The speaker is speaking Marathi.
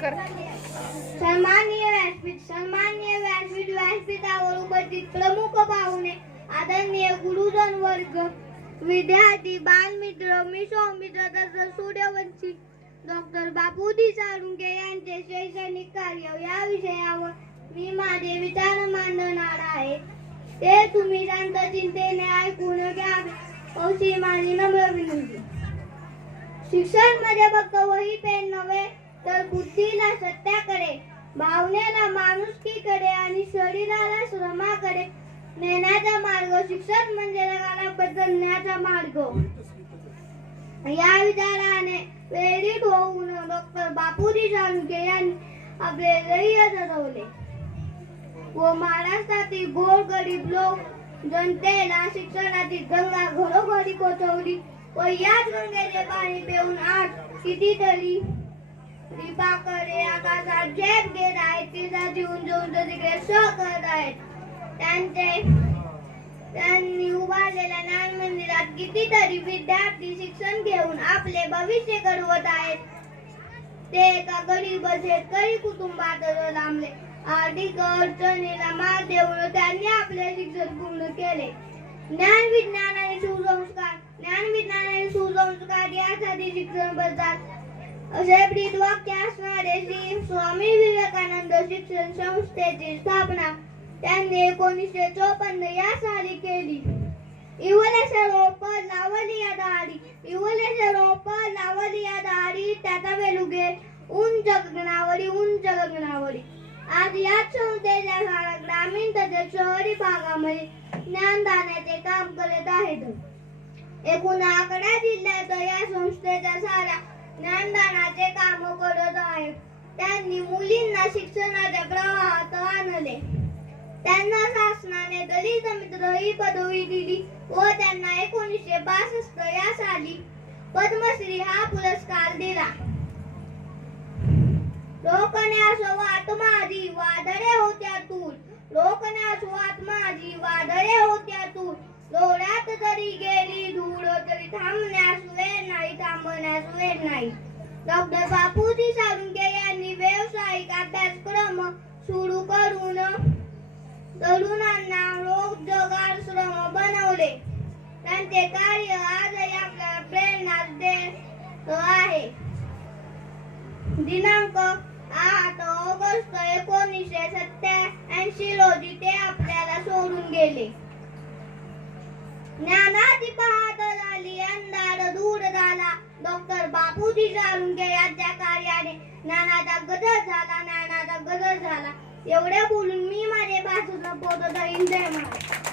कर. सन्माननीय व्यासपीठ सन्माननीय व्यासपीठ व्यासपीठावर उपस्थित प्रमुख पाहुणे आदरणीय गुरुजन वर्ग विद्यार्थी बालमित्र मी तसंच सूर्यवंशी डॉक्टर बापूजी साळुंके यांचे शैक्षणिक कार्य या विषयावर मी माझे विचार मांडणार आहे. ते तुम्ही शांत चिंतेने ऐकून घ्यावे अशी माझी नम्र विनंती. शिक्षणमध्ये फक्त वही पेन नव्हे तर बुद्धीला सत्याकडे भावनेला माणुसकीकडे आणि शरीराला श्रमाकडे नेण्याचा मार्ग शिक्षण म्हणजे जगाला बदलण्याचा मार्ग. या विचाराने प्रेरित होऊन डॉक्टर बापूजी साळुंके यांनी आपले ध्येय ठरवले. व महाराष्ट्रातील गोर गरीब लोक जनतेला शिक्षणाची गंगा घरोघरी पोहोचवली व याच गंगेचे पाणी पिऊन आज कितीतरी दीपाकडे आकाशात झेप घेत आहेत. तिचा जीवन जीवन तिकडे सह करत आहेत. त्यांचे त्यांनी उभारलेल्या ज्ञान मंदिरात कितीतरी विद्यार्थी शिक्षण घेऊन आपले भविष्य घडवत आहेत. ते एका गरीब शेतकरी कुटुंबात लांबले. आर्थिक अडचणीला मात देऊन त्यांनी आपले शिक्षण पूर्ण केले. ज्ञान विज्ञान आणि सुसंस्कार ज्ञान विज्ञान आणि सुसंस्कार यासाठी शिक्षण पडतात असे ब्रीद वाक्य असणारे श्री स्वामी विवेकानंद शिक्षण संस्थेची स्थापना त्यांनी एकोणीसशे चोपन्न या साली केली. इवलेचे रोप लावली या दारी इवलेचे रोप लावली या दारी त्याचा वेलुगे उंच गगनावरी उंच गगनावरी आज या संस्थेच्या शाळा ग्रामीण तसेच शहरी भागामध्ये ज्ञानदानाचे काम करत आहेत. एकूण अकरा जिल्ह्यात या संस्थेच्या शाळा ज्ञानदानाचे काम करत आहे. त्यांनी मुलींना शिक्षणाच्या प्रवाहात आणले. त्यांना शासनाने दलित मित्र ही पदवी दिली व त्यांना एकोणीसशे बासष्ट या साली पद्मश्री हा पुरस्कार दिला. लोकन्यास वाट माझी वादळे होत्या तू लोकन्यास वाट माझी वादळे होत्या तू डोळ्यात जरी गेली धूळ तरी थांबण्यास थांबण्यास नाही. डॉक्टर बापूजी साळुंके यांनी व्यावसायिक अभ्यासक्रम सुरू करून तरुणांना रोग जगार श्रम बनवले. त्यांचे कार्य आजही आपल्याला प्रेरणा देत आहे. दिनांक आठ ऑगस्ट एकोणीसशे सत्त्याऐंशी रोजी ते आपल्याला सोडून गेले. ज्ञानाची पहाट झाली अंधार झाला डॉक्टर बापूजी साळुंके यांच्या कार्याने नानाचा गदर झाला नानाचा गदर झाला. एवढे बोलून मी माझे बाजूला पोहोचत इंजय म्हणा